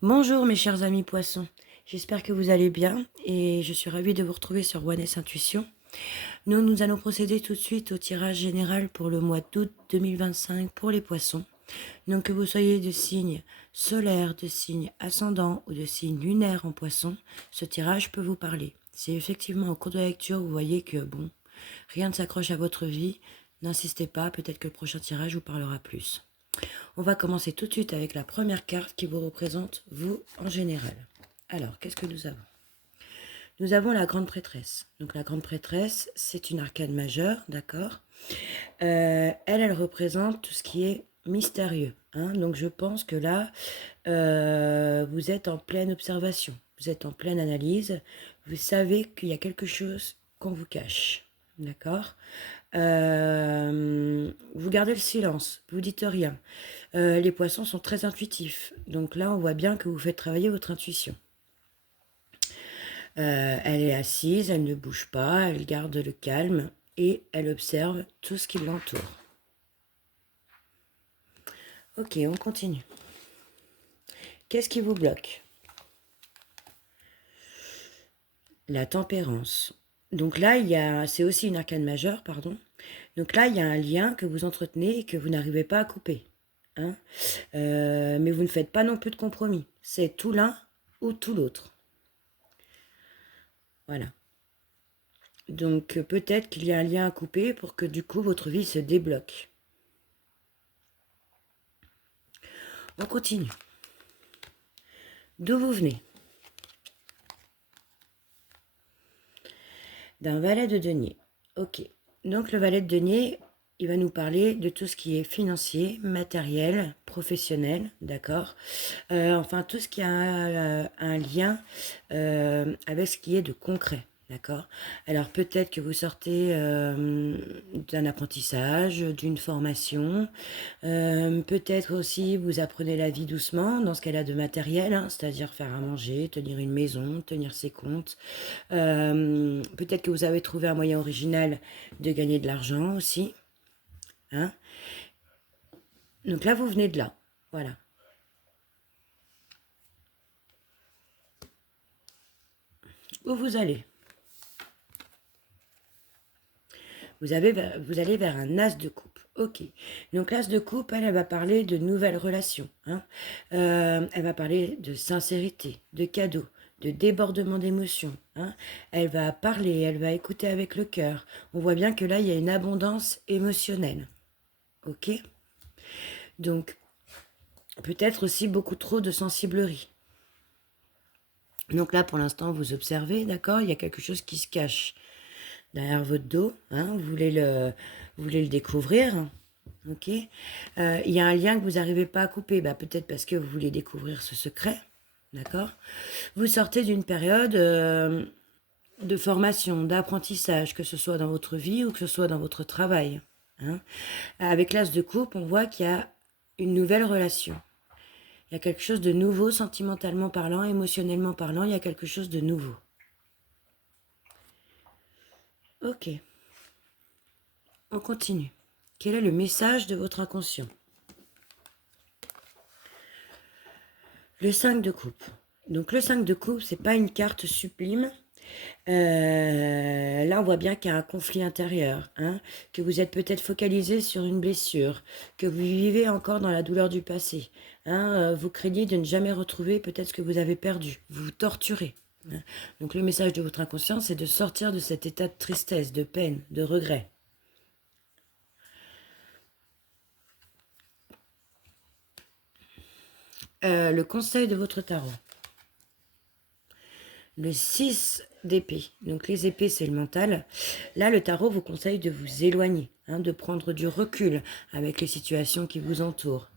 Bonjour mes chers amis poissons, j'espère que vous allez bien et je suis ravie de vous retrouver sur Oneness Intuition. Nous allons procéder tout de suite au tirage général pour le mois d'août 2025 pour les poissons. Donc que vous soyez de signe solaire, de signe ascendant ou de signe lunaire en poisson, ce tirage peut vous parler. Si effectivement au cours de la lecture vous voyez que rien ne s'accroche à votre vie, n'insistez pas, peut-être que le prochain tirage vous parlera plus. On va commencer tout de suite avec la première carte qui vous représente, vous, en général. Alors, qu'est-ce que nous avons? Nous avons la grande prêtresse. Donc la grande prêtresse, c'est une arcane majeure, d'accord. Elle représente tout ce qui est mystérieux. Donc je pense que là, vous êtes en pleine observation, vous êtes en pleine analyse, vous savez qu'il y a quelque chose qu'on vous cache, d'accord. Vous gardez le silence, vous dites rien. Les poissons sont très intuitifs, donc là on voit bien que vous faites travailler votre intuition. Elle est assise, elle ne bouge pas, elle garde le calme et elle observe tout ce qui l'entoure. Ok, on continue. Qu'est-ce qui vous bloque? La tempérance. Donc là, c'est aussi une arcane majeure, pardon. Donc là, il y a un lien que vous entretenez et que vous n'arrivez pas à couper. Mais vous ne faites pas non plus de compromis. C'est tout l'un ou tout l'autre. Voilà. Donc peut-être qu'il y a un lien à couper pour que du coup votre vie se débloque. On continue. D'où vous venez? D'un valet de denier. Ok. Donc le valet de denier, il va nous parler de tout ce qui est financier, matériel, professionnel, d'accord. Enfin tout ce qui a un lien avec ce qui est de concret. D'accord. Alors peut-être que vous sortez d'un apprentissage, d'une formation. Peut-être aussi vous apprenez la vie doucement dans ce qu'elle a de matériel, c'est-à-dire faire à manger, tenir une maison, tenir ses comptes. Peut-être que vous avez trouvé un moyen original de gagner de l'argent aussi. Donc là, vous venez de là. Voilà. Où vous allez? Vous allez vers un as de coupe. Ok. Donc l'as de coupe, elle va parler de nouvelles relations. Elle va parler de sincérité, de cadeaux, de débordement d'émotions. Elle va parler, elle va écouter avec le cœur. On voit bien que là, il y a une abondance émotionnelle. Ok. Donc, peut-être aussi beaucoup trop de sensiblerie. Donc là, pour l'instant, vous observez, d'accord. Il y a quelque chose qui se cache derrière votre dos. Vous voulez le découvrir. Ok. Il y a un lien que vous n'arrivez pas à couper. Peut-être parce que vous voulez découvrir ce secret. D'accord. Vous sortez d'une période de formation, d'apprentissage, que ce soit dans votre vie ou que ce soit dans votre travail. Avec l'as de coupe, on voit qu'il y a une nouvelle relation. Il y a quelque chose de nouveau, sentimentalement parlant, émotionnellement parlant, il y a quelque chose de nouveau. Ok. On continue. Quel est le message de votre inconscient? Le 5 de coupe. Donc le 5 de coupe, c'est pas une carte sublime. Là, on voit bien qu'il y a un conflit intérieur, que vous êtes peut-être focalisé sur une blessure, que vous vivez encore dans la douleur du passé. Vous craignez de ne jamais retrouver peut-être ce que vous avez perdu. Vous vous torturez. Donc le message de votre inconscient, c'est de sortir de cet état de tristesse, de peine, de regret. Le conseil de votre tarot. Le 6 d'épée. Donc les épées, c'est le mental. Là, le tarot vous conseille de vous éloigner, de prendre du recul avec les situations qui vous entourent.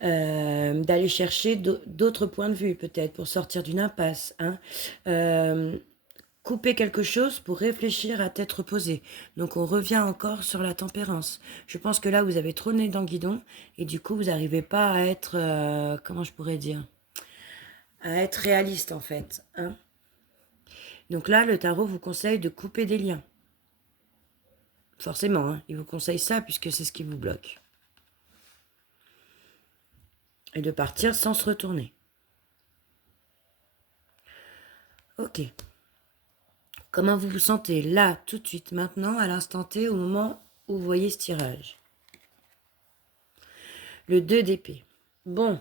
D'aller chercher d'autres points de vue, peut-être, pour sortir d'une impasse. Couper quelque chose pour réfléchir à tête reposée. Donc on revient encore sur la tempérance. Je pense que là, vous avez trop le nez dans le guidon et du coup, vous n'arrivez pas à être, comment je pourrais dire, à être réaliste en fait. Donc là, le tarot vous conseille de couper des liens. Forcément, il vous conseille ça puisque c'est ce qui vous bloque. et de partir sans se retourner. Ok. Comment vous vous sentez là, tout de suite, maintenant, à l'instant T, au moment où vous voyez ce tirage? Le 2 d'épée. Bon,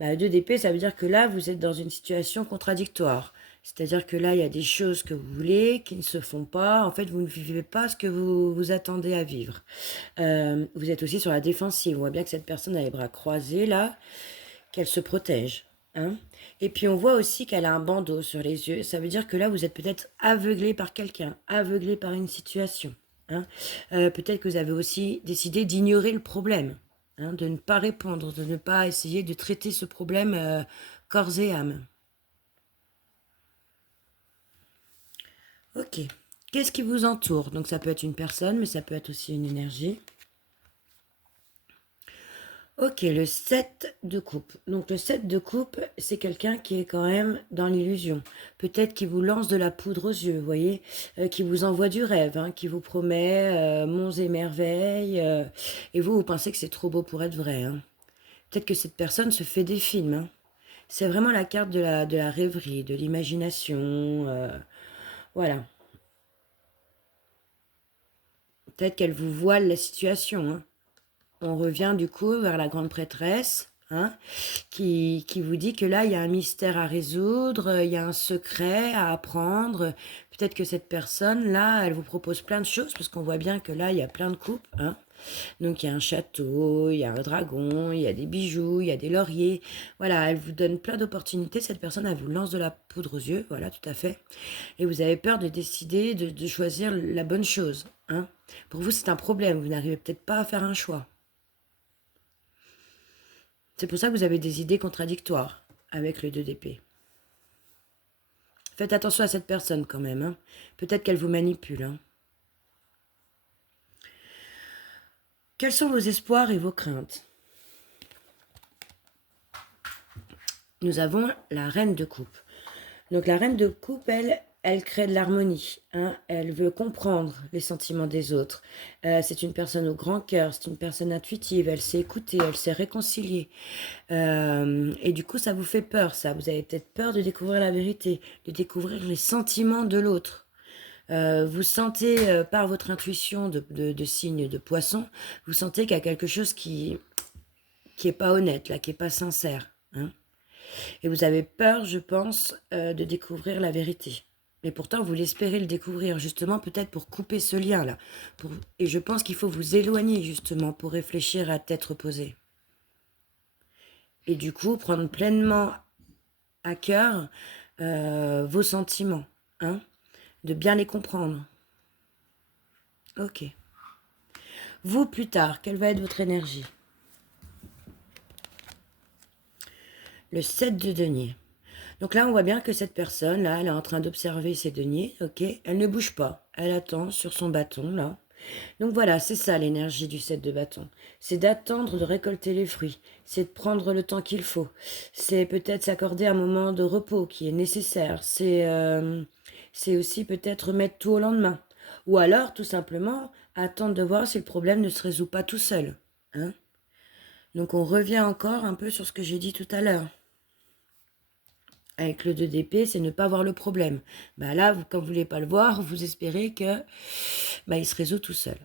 le 2 d'épée, ça veut dire que là, vous êtes dans une situation contradictoire. C'est-à-dire que là, il y a des choses que vous voulez qui ne se font pas. En fait, vous ne vivez pas ce que vous vous attendez à vivre. Vous êtes aussi sur la défensive. On voit bien que cette personne a les bras croisés, là, qu'elle se protège. Hein. Et puis, on voit aussi qu'elle a un bandeau sur les yeux. Ça veut dire que là, vous êtes peut-être aveuglé par quelqu'un, aveuglé par une situation. Hein. Peut-être que vous avez aussi décidé d'ignorer le problème. Hein, de ne pas répondre, de ne pas essayer de traiter ce problème corps et âme. Ok. Qu'est-ce qui vous entoure? Donc ça peut être une personne, mais ça peut être aussi une énergie. Ok, le 7 de coupe. Donc le 7 de coupe, c'est quelqu'un qui est quand même dans l'illusion. Peut-être qui vous lance de la poudre aux yeux, vous voyez, qui vous envoie du rêve, hein, qui vous promet monts et merveilles, et vous pensez que c'est trop beau pour être vrai. Hein. Peut-être que cette personne se fait des films. Hein. C'est vraiment la carte de la rêverie, de l'imagination. Voilà. Peut-être qu'elle vous voile la situation. Hein. On revient du coup vers la grande prêtresse, hein, qui vous dit que là, il y a un mystère à résoudre, il y a un secret à apprendre. Peut-être que cette personne-là, elle vous propose plein de choses, parce qu'on voit bien que là, il y a plein de coupes. Hein. Donc, il y a un château, il y a un dragon, il y a des bijoux, il y a des lauriers. Voilà, elle vous donne plein d'opportunités. Cette personne, elle vous lance de la poudre aux yeux, voilà, tout à fait. Et vous avez peur de décider, de choisir la bonne chose. Hein. Pour vous, c'est un problème. Vous n'arrivez peut-être pas à faire un choix. C'est pour ça que vous avez des idées contradictoires avec le 2 d'épée. Faites attention à cette personne quand même. Hein. Peut-être qu'elle vous manipule. Hein. Quels sont vos espoirs et vos craintes? Nous avons la reine de coupe. Donc la reine de coupe, elle crée de l'harmonie. Hein. Elle veut comprendre les sentiments des autres. C'est une personne au grand cœur, c'est une personne intuitive. Elle sait écouter, elle sait réconcilier. Et du coup, ça vous fait peur, ça. Vous avez peut-être peur de découvrir la vérité, de découvrir les sentiments de l'autre. Vous sentez par votre intuition de signe de poisson, vous sentez qu'il y a quelque chose qui est pas honnête, là, qui est pas sincère. Hein. Et vous avez peur, je pense, de découvrir la vérité. Mais pourtant, vous l'espérez le découvrir, justement, peut-être pour couper ce lien-là. Et je pense qu'il faut vous éloigner, justement, pour réfléchir à tête reposée. Et du coup, prendre pleinement à cœur vos sentiments, hein, de bien les comprendre. Ok. Vous, plus tard, quelle va être votre énergie? Le 7 de denier. Donc là, on voit bien que cette personne, là, elle est en train d'observer ses deniers, ok? Elle ne bouge pas, elle attend sur son bâton, là. Donc voilà, c'est ça l'énergie du 7 de bâton. C'est d'attendre de récolter les fruits, c'est de prendre le temps qu'il faut, c'est peut-être s'accorder un moment de repos qui est nécessaire, c'est aussi peut-être remettre tout au lendemain. Ou alors, tout simplement, attendre de voir si le problème ne se résout pas tout seul. Hein. Donc on revient encore un peu sur ce que j'ai dit tout à l'heure. Avec le 2 d'épée, c'est ne pas voir le problème. Bah là, comme vous ne voulez pas le voir, vous espérez que il se résout tout seul.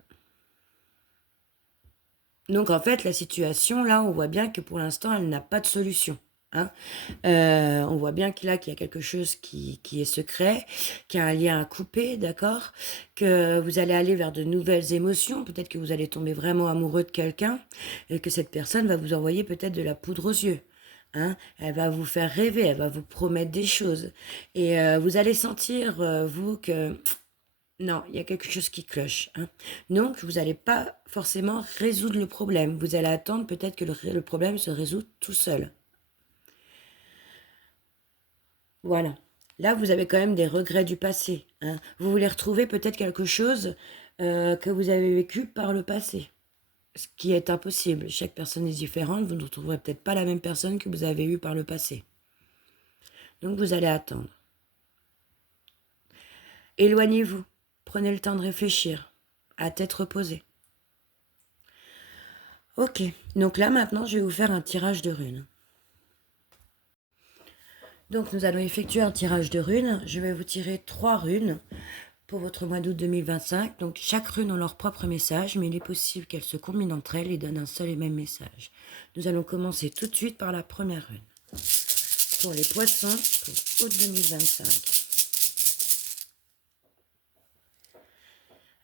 Donc en fait, la situation, là, on voit bien que pour l'instant, elle n'a pas de solution. Hein. On voit bien qu'il y a quelque chose qui est secret, qui a un lien à couper, d'accord, que vous allez aller vers de nouvelles émotions, peut-être que vous allez tomber vraiment amoureux de quelqu'un, et que cette personne va vous envoyer peut-être de la poudre aux yeux. Hein, elle va vous faire rêver, elle va vous promettre des choses. Et vous allez sentir, vous, que non, il y a quelque chose qui cloche. Hein. Donc, vous n'allez pas forcément résoudre le problème. Vous allez attendre peut-être que le problème se résout tout seul. Voilà. Là, vous avez quand même des regrets du passé. Hein. Vous voulez retrouver peut-être quelque chose que vous avez vécu par le passé. Ce qui est impossible. Chaque personne est différente. Vous ne retrouverez peut-être pas la même personne que vous avez eue par le passé. Donc, vous allez attendre. Éloignez-vous. Prenez le temps de réfléchir. À tête reposée. Ok. Donc là, maintenant, je vais vous faire un tirage de runes. Donc nous allons effectuer un tirage de runes. Je vais vous tirer 3 runes pour votre mois d'août 2025. Donc chaque rune a leur propre message, mais il est possible qu'elles se combinent entre elles et donnent un seul et même message. Nous allons commencer tout de suite par la première rune. Pour les poissons, pour août 2025.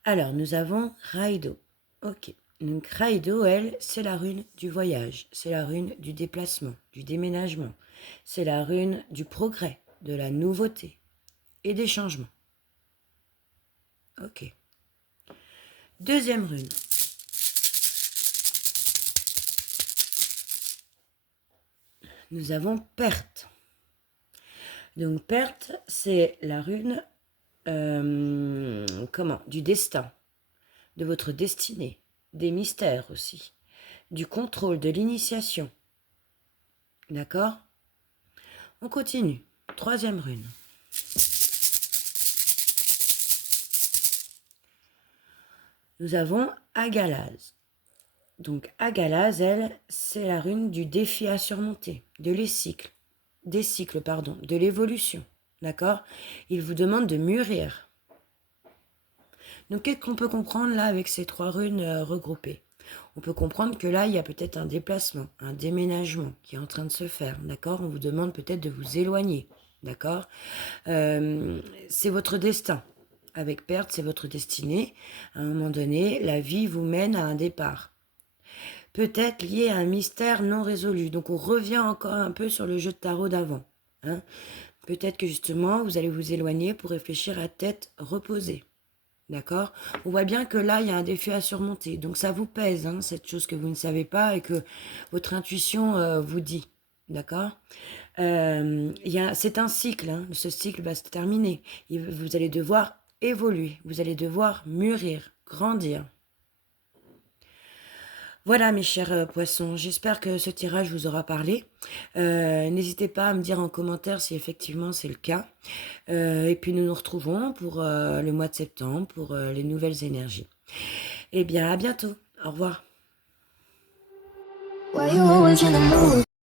Alors, nous avons Raido. Ok. Donc, Raido, elle, c'est la rune du voyage. C'est la rune du déplacement, du déménagement. C'est la rune du progrès, de la nouveauté et des changements. Ok. Deuxième rune. Nous avons perte. Donc, perte, c'est la rune du destin, de votre destinée, des mystères aussi, du contrôle, de l'initiation. D'accord? On continue. Troisième rune. Nous avons Agalaz. Donc Agalaz, elle, c'est la rune du défi à surmonter, de de l'évolution. D'accord? Il vous demande de mûrir. Donc qu'est-ce qu'on peut comprendre là avec ces 3 runes regroupées? On peut comprendre que là, il y a peut-être un déplacement, un déménagement qui est en train de se faire. D'accord? On vous demande peut-être de vous éloigner. D'accord? C'est votre destin. Avec perte, c'est votre destinée. À un moment donné, la vie vous mène à un départ. Peut-être lié à un mystère non résolu. Donc on revient encore un peu sur le jeu de tarot d'avant. Hein. Peut-être que justement, vous allez vous éloigner pour réfléchir à tête reposée. D'accord? On voit bien que là, il y a un défi à surmonter. Donc ça vous pèse, hein, cette chose que vous ne savez pas et que votre intuition vous dit. D'accord? C'est un cycle. Hein. Ce cycle va se terminer. Vous allez devoir évoluer. Vous allez devoir mûrir, grandir. Voilà mes chers poissons, j'espère que ce tirage vous aura parlé. N'hésitez pas à me dire en commentaire si effectivement c'est le cas. Et puis nous nous retrouvons pour le mois de septembre, pour les nouvelles énergies. Eh bien à bientôt, au revoir.